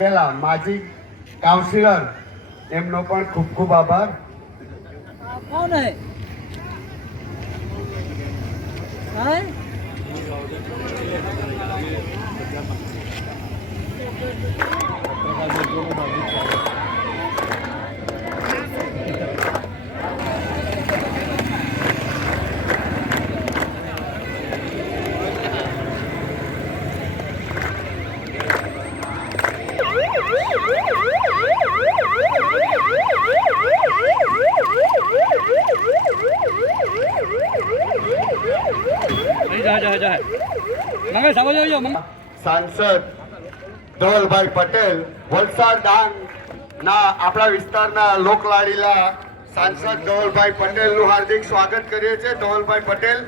પેલા માજી કાઉન્સિલર એમનો પણ ખૂબ ખૂબ આભાર. કોણ હે હા મંગળ સાબો જોજો મંગળ સાંસદ ધવલભાઈ પટેલ વલસાડ ડાંગ ના આપણા વિસ્તારના લોકલાડીલા સાંસદ ધવલભાઈ પટેલનું હાર્દિક સ્વાગત કરીએ છીએ. ધવલભાઈ પટેલ.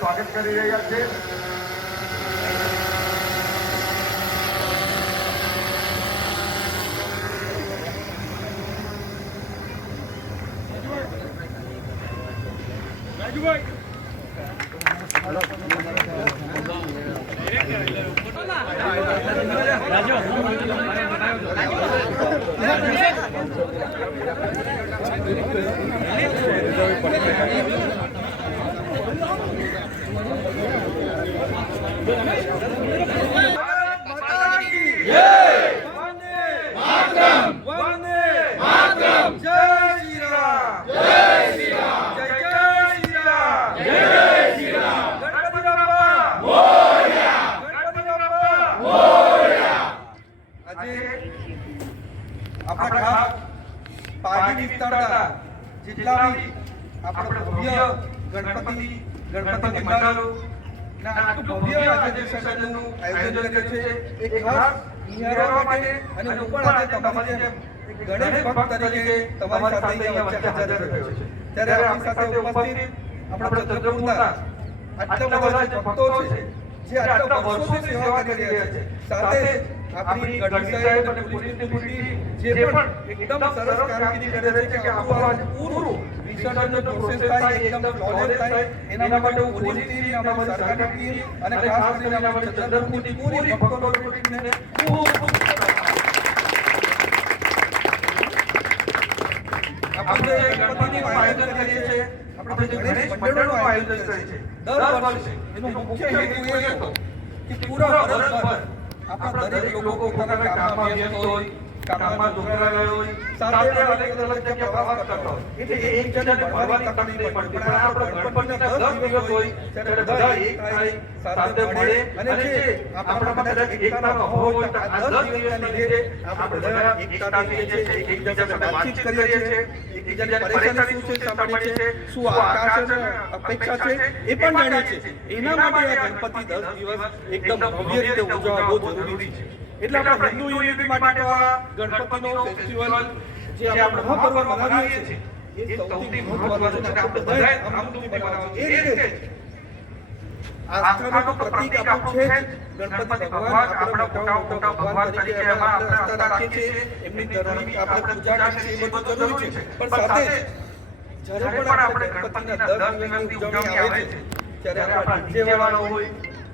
સ્વાગત કરી રહ્યા છે આજે આપણા ખાસ પાડી વિસ્તારના જેટલા બી આપણે ભવ્ય ગણપતિ ગણપતિ મંડળો ના આટલું ભવ્ય આજે સેશનનું આયોજન કર્યું છે એ ખાસ નિહાળવા માટે અને હું પણ આજે તમારી જેમ ગણેશ ભક્ત તરીકે તમારી સાથે અહીંયા હાજર રહ્યો છે. ત્યારે આપણી સાથે ઉપસ્થિત આપણા ચંદ્રપુરના આટલા બધા ભક્તો છે જે આટલા વર્ષોથી સેવા કરી રહ્યા છે. સાથે આપણી ગઢવી સાહેબ અને પોલીસની ડ્યુટી જે પણ એકદમ સરસ કામગીરી કરે છે કે આપણું આ પૂરું વિસર્જનનો પ્રોસેસ થાય એકદમ ફ્લોલેસ થાય એના માટે પોલીસ ટીમ અમારી સરકારની ટીમ અને ખાસ કરીને અમારી ચંદ્રપુરની પૂરી ભક્તોનો ટીમને ખૂબ ખૂબ આપણે ગણપતિનું આયોજન કરીએ છીએ. આપણે જે ગણેશ મંડળનું આયોજન કરીએ છીએ દર વર્ષે. એનો મુખ્ય હેતુ એ હતો કે પૂરા વર્ષભર આપણા દરેક લોકો પોતાના કામમાં વ્યસ્ત હોય કામમાં જોડાયેલા હોય સાથે અલગ અલગ જગ્યા પ્રવાસ કરતા હોય. એક જણાને મળવાની તક નહીં પડતી પણ આપણે ગણપતિના દસ દિવસ હોય ત્યારે બધા એક થાય સાથે મળે અને જે આપણા માટે એકતાનો અભાવ હોય તો આ દસ દિવસને લીધે આપણે બધા એકતાથી રહીએ છીએ એકબીજા સાથે વાતચીત કરીએ છીએ એકબીજાની પરેશાની શું છે સાંભળીએ છીએ શું આકાશ અપેક્ષા છે એ પણ જાણીએ છીએ. એના માટે આ ગણપતિ દસ દિવસ એકદમ ભવ્ય રીતે ઉજવવા બહુ જરૂરી છે એટલે આપણે હિન્દુ યુનિટી માટે આ ગણપતિનો ફેસ્ટિવલ જે આપણે મહાપર્વ મનાવીએ છીએ. એ સૌથી મહત્વનો છે. કે આપણે બધાએ બનાવવા છે એ રીતે જ. પ્રતીક આપણું છે ગણપતિ ભગવાન આપણા મોટા મોટા ભગવાન તરીકે એમાં આપણે આસ્થા રાખીએ છીએ. એમની જરૂરી આપણે પૂજા કરીએ છીએ એ બધું જરૂરી છે. પણ સાથે જ્યારે પણ આપણે ગણપતિના દિવસની ઉજવણી આવે છે ત્યારે આપણા ડીજે વાળા હોય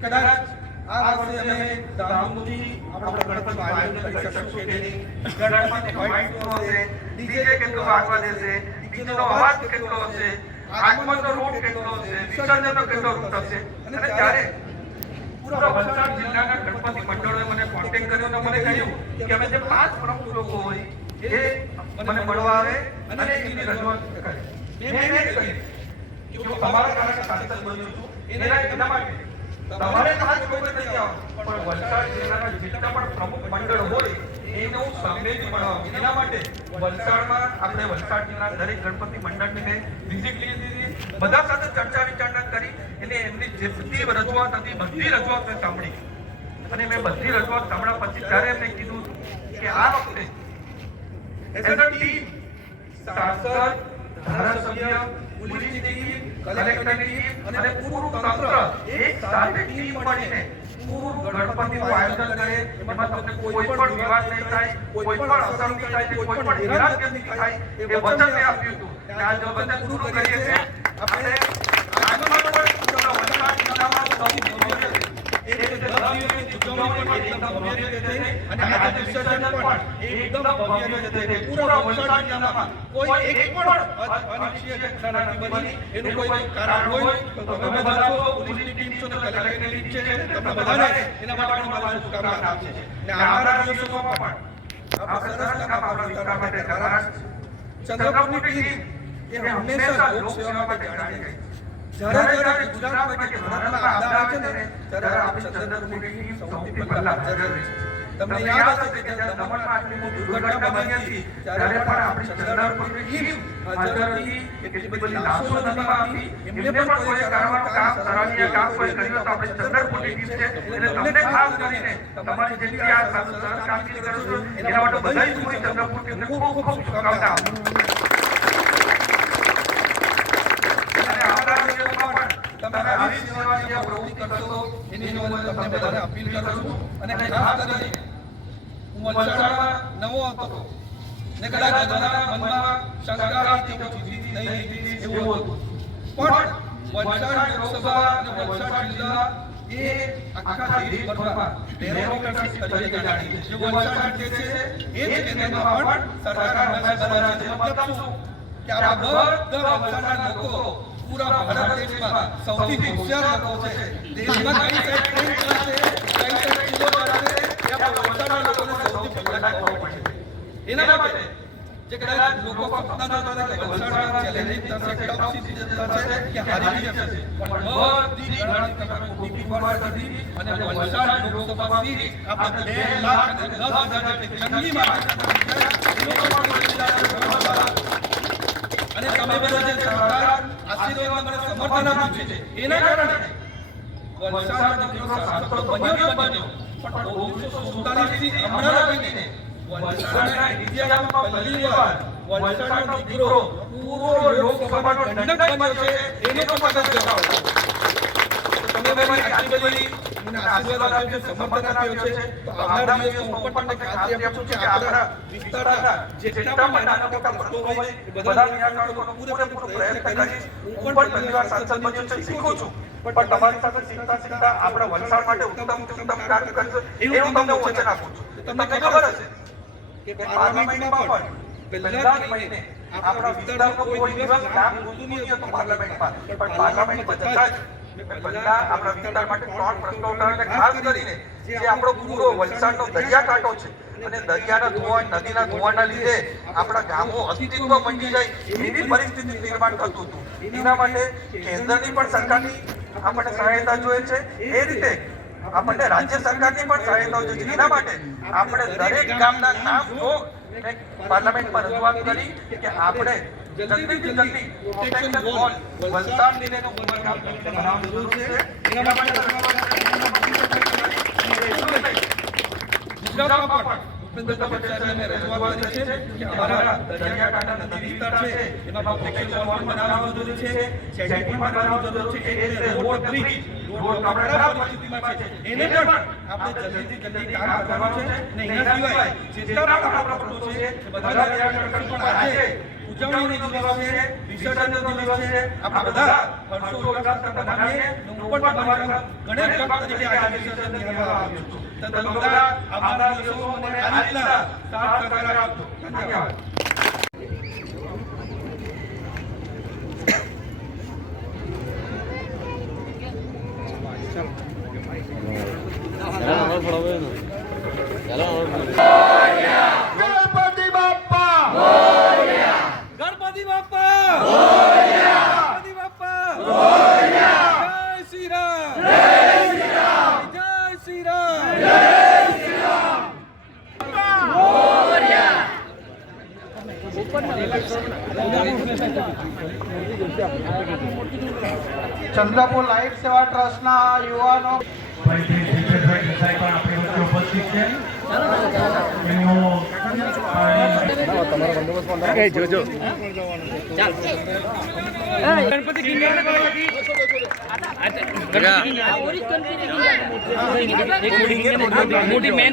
કદાચ આ વર્ષે અમે ધામધૂમથી આપણા ગણપતિનું આયોજન કરી શકશું કે નહીં. ગણપતિ કેટલો વાગવા દેશે, ડીજેનો અવાજ કેટલો હશે આગમનનો રૂટ કેટલો છે? વિસર્જનનો કેટલો રૂટ હશે અને ત્યારે પૂરા વલસાડ જિલ્લાના ગણપતિ મંડળોએ મને કોન્ટેક્ટ કર્યો તો મને કહ્યું કે અમે જે પાંચ પ્રમુખ લોકો હોય એ મને મળવા આવે અને એની રજૂઆત કરે. મેં એને કહ્યું કે હું તમારા કારણે સાંસદ બન્યો છું એના એના માટે. તમારે તો હાથ કોઈ નથી આવવાનું. પણ વલસાડ જિલ્લાના જેટલા પણ પ્રમુખ મંડળ હોય એનું સંમેલન બનાવવું એના માટે વલસાડમાં આપણે વલસાડ જિલ્લાના દરેક ગણપતિ મંડળને વિઝિટ લીધી બધા સાથે ચર્ચા વિચારણા કરી એટલે એમની જેટલી રજૂઆત હતી, બધી રજૂઆત મેં સાંભળી. અને મેં બધી રજૂઆત સાંભળ્યા પછી ત્યારે એમને કીધું કે આ વખતે એઝ અ ટીમ સાંસદ, ધારાસભ્ય પોલીસની ટીમ, કલેક્ટરની ટીમ અને પૂરું તંત્ર એક સાથે ટીમ મળીને આયોજન કરે, એમાં તમને કોઈ પણ વિવાદ નહીં થાય, કોઈ પણ અસર થાય કોઈ પણ હેરાનગતિ નહીં થાય, એ વચન મેં આપ્યું હતું. કે આ વચન પૂરું કરીએ છીએ, આપણે કોઈ એક પણ અનિશ્ચિત ઘટના નથી બની એનું કોઈ કારણ હોય તો તમે બધા છો પોલીસની ટીમ છો તો કલેક્ટરની ટીમ છે તમને બધાને એના માટે હું મારા શુભકામના આપું અને આવનારા દિવસોમાં પણ આપણે સરસ કામ આપણા માટે છે. ચંદ્રપુરની ટીમ એ હંમેશા લોકસેવા માટે જાણી ગઈ જ્યારે જ્યારે ગુજરાતમાં કે ભારતમાં આપદા આવે છે ને ત્યારે આપણી ચંદ્રપુરની ટીમ સૌથી પહેલા હાજર છે. તમને યાદ હશે કે જ્યારે દમણમાં આટલી દુર્ઘટના બની હતી ત્યારે પણ આપણી ચંદ્રપુરની ટીમ હાજર એટલી બધી લાશો નદીમાં આપી એમને પણ કોઈ કારણમાં કામ સરાહનીય કામ કોઈ કર્યું તો આપણી ચંદ્રપુરની ટીમ છે. એટલે તમને ખાસ કરીને તમારી જેટલી આ કામગીરી કરો છો એના માટે બધા જ ચંદ્રપુર ખૂબ ખૂબ શુભકામના આપું છું. અને આવનારા દિવસોમાં પણ તમે આવી સેવાની જે પ્રવૃત્તિ કરશો એની હું તમને બધાને અપીલ કરું છું. અને ખાસ કરીને, હું વલસાડમાં નવો હતો. ને કદાચ બધાના મનમાં શંકા હતી કે જીતી નહીં જીતી એવું હતું. પણ વલસાડ લોકસભા અને વલસાડ જિલ્લા એ આખા દેશ દેશભરમાં ડેમોક્રેસી તરીકે જાણી જે વલસાડ જે છે, એ જ કેન્દ્રમાં પણ સરકાર મતલબ શું કે આ બધા વલસાડના લોકો પૂરા ભારત દેશમાં સૌથી હોશિયાર લોકો છે. દેશમાં કઈ સાઈડ ટ્રેન ચાલશે કઈ સાઈડ કિલો ચાલશે આપણા વલસાડના લોકોને સૌથી પહેલા ખબર પડે એના માટે જે કદાચ લોકો સપના જોતા કે વલસાડમાં ચેલેન્જિંગ થશે ટફ સિચ્યુએશન થશે કે હારી જશે. પણ બધી ગણતરી તમે ખોટી પર કરી અને વલસાડ લોકસભા સીટ આપણે 2 લાખ અને 10 હજાર જેટલી જંગી માટે એ લોકો પણ જિલ્લાના અને તમે બધા જે સરકાર આશીર્વાદ મને સમર્થન આપ્યું છે, એના કારણે વલસાડ દીકરો સાંસદ બન્યો જ બન્યો પણ ઓગણીસો સુડતાલીસથી હમણાં લગીને વલસાડના ઇતિહાસમાં પહેલી વાર વલસાડનો દીકરો પૂરો લોકસભાનો દંડક બન્યો છે, એને પણ પગજ જણાવો તમે મને આટલી મને આશીર્વાદ આપ્યો છે સમર્થન આપ્યો છે. તો આવનાર દિવસમાં હું પણ તમને ખાતરી આપું છું કે આપણા વિસ્તારના જેટલા પણ નાના મોટા પ્રશ્નો હોય એ બધા નિરાકરણનો પૂરેપૂરો પ્રયત્ન કરીશ. હું પણ પહેલી સાંસદ બન્યો છું શીખું છું. પણ તમારી સાથે શીખતા શીખતા આપણા વલસાડ માટે ઉત્તમ ઉત્તમ કાર્ય કરશે એવું તમને વચન આપું છું. તમને ખબર હશે કે પાર્લામેન્ટમાં પણ પહેલા મહિને આપણા વિસ્તારનો કોઈ દિવસ નામ નોંધું નહીં હતું પાર્લામેન્ટમાં. પણ પાર્લામેન્ટમાં જતા જ પહેલા આપણા વિસ્તાર માટે ત્રણ પ્રશ્નો ઉઠાવે ખાસ કરીને જે આપણો પૂરો વલસાડનો દરિયાકાંઠો છે. અને દરિયાના ધોવાણ નદીના ધોવાણના લીધે આપણા ગામો અસ્તિત્વ મંડી જાય એવી પરિસ્થિતિ નિર્માણ થતું હતું. એના માટે કેન્દ્રની પણ સરકારની આપણને સહાયતા જોઈએ છે. એ રીતે આપણને રાજ્ય સરકારની પણ સહાયતા જોઈએ છે. એના માટે આપણે દરેક ગામના નામ પાર્લામેન્ટમાં રજૂઆત કરી કે આપણે જલ્દીથી જલ્દી પ્રોટેક્શન વોલ વલસાડ જિલ્લાનો કામ બનાવવાની જરૂર છે એના માટે ગુજરાતમાં પણ ભૂપેન્દ્ર પટેલ સાહેબે રજૂઆત કરી છે કે અમારા દરિયાકાંઠા નદી વિસ્તાર છે એમાં પ્રોટેક્શન વોલ બનાવવાનું જરૂર છે સેટિંગ બનાવવાનું જરૂર છે એ રીતે રોડ બ્રિજ રોડ આપણે પરિસ્થિતિમાં છે. એને પણ આપણે જલ્દીથી જલ્દી કામ કરવાનું છે. અને એના સિવાય જેટલા પણ આપણા પ્રશ્નો છે બધા પણ આજે ઉજવણીનો દિવસ વિસર્જનનો દિવસ છે. આપણે બધા હર્ષો ઉલ્લાસ બનાવીએ હું પણ ભગવાન ગણેશ ભક્ત તરીકે આજે વિસર્જન નિહાળવા આવ્યો છું. તો તમે બધા આવનારા દિવસો આ રીતના સાથ સહકાર આપજો ધન્યવાદ. ચંદ્રપુર લાઈફ સેવા ટ્રસ્ટના યુવાનો ભાઈ પણ આપણી વચ્ચે ઉપસ્થિત છે. એમનું ગણપતિ કિંગ મોટી મેન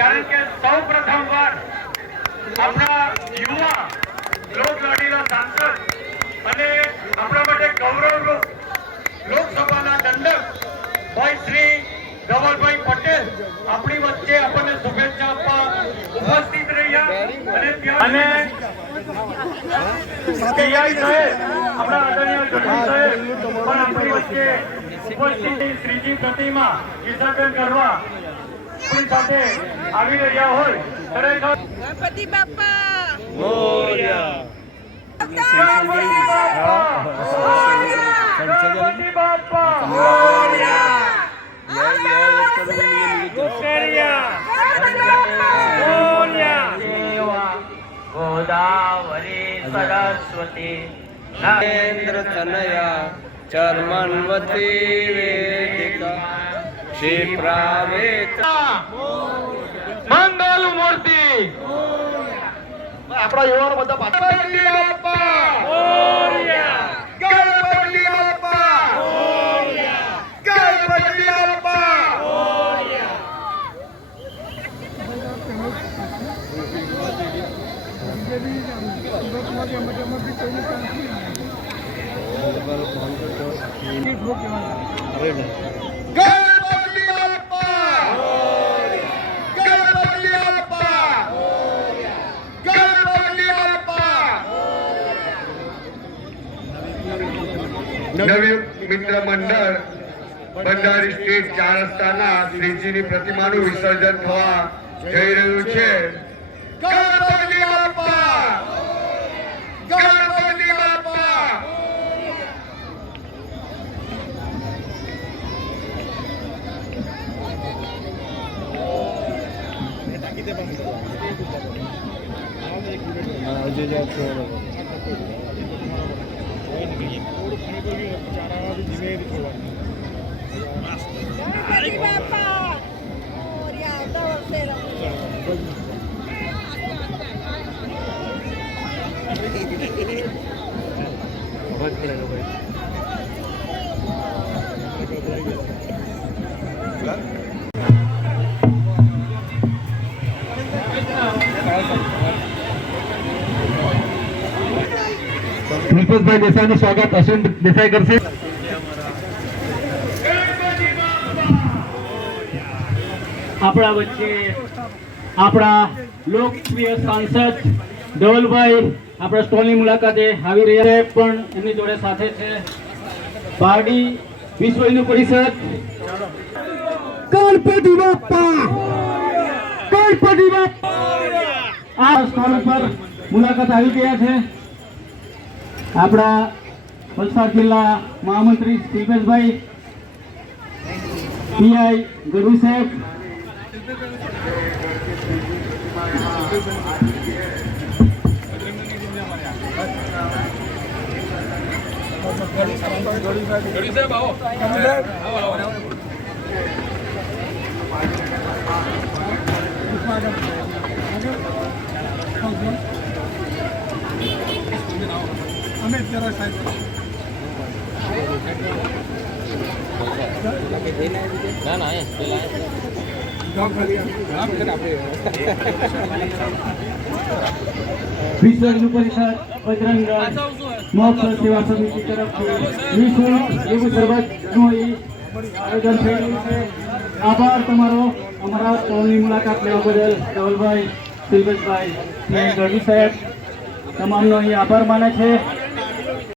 કારણ કે સૌ પ્રથમ વાર આપણા યુવા લોકલાડીલા સાંસદ અને આપણા માટે ગૌરવરૂપ લોકસભાના દંડક ભાઈ શ્રી ધવલભાઈ પટેલ આપણી વચ્ચે આપણને શુભેચ્છા આપવા ઉપસ્થિત રહ્યા અને ત્યાં આપણા આદરણીય સાહેબ પણ આપણી વચ્ચે ઉપસ્થિત શ્રીજી પ્રતિમા વિસર્જન કરવા આપણી સાથે આવી રહ્યા હોય ખરેખર. ગણપતિ બાપા. ગણપતિ ગણપતિ ગોદાવરી સરસ્વતી નરેન્દ્ર તનયા ચર્મન્વતી વેદિકા. ક્ષિપ્રાવેત આપણા યુવાનો બધા પાછા ગણપતિ બાપ્પા ગણપતિ બાપ્પા ગણપતિ બાપ્પા ગણપતિ બાપ્પા ગણપતિ બાપ્પા ગણપતિ બાપ્પા નવયુગ મિત્ર મંડળ બંધારી સ્ટેટ ચાર રસ્તાના શ્રીજીની પ્રતિમાનું વિસર્જન થવા જઈ રહ્યું છે. ગણપતિ બાપ્પા ગણપતિ બાપ્પા ગણપતિ બાપા મોરયા આવતા વર્ષે રમજો. દિલપતભાઈ દેસાઈનું સ્વાગત અશ્વિન દેસાઈ કરશે આપણા વચ્ચે આપણા લોકપ્રિય સાંસદ ધવલભાઈ આપણા સ્ટોલની મુલાકાતે આવી રહ્યા છે. પણ એમની જોડે સાથે છે પારડી વિશ્વ હિન્દુ પરિષદ. ગણપતિ બાપા! ગણપતિ બાપા! આ સ્ટોલ ઉપર મુલાકાત આવી ગયા છે. આપણા વલસાડ જિલ્લા મહામંત્રી શિલ્પેશભાઈ પીઆઈ ગરુ સાહેબ. ગઢવી સાહેબ આવો આવો આવો વિશ્વ હિન્દુ પરિષદ બજરંગ મહોત્સવ સેવા સમિતિ તરફથી એવું શરબતનું આયોજન રહ્યું છે. આભાર તમારો. અમારા સ્ટોલની મુલાકાત લેવા બદલ ધવલભાઈ અને ગઢવી સાહેબ, તમામનો અહીં આભાર માને છે.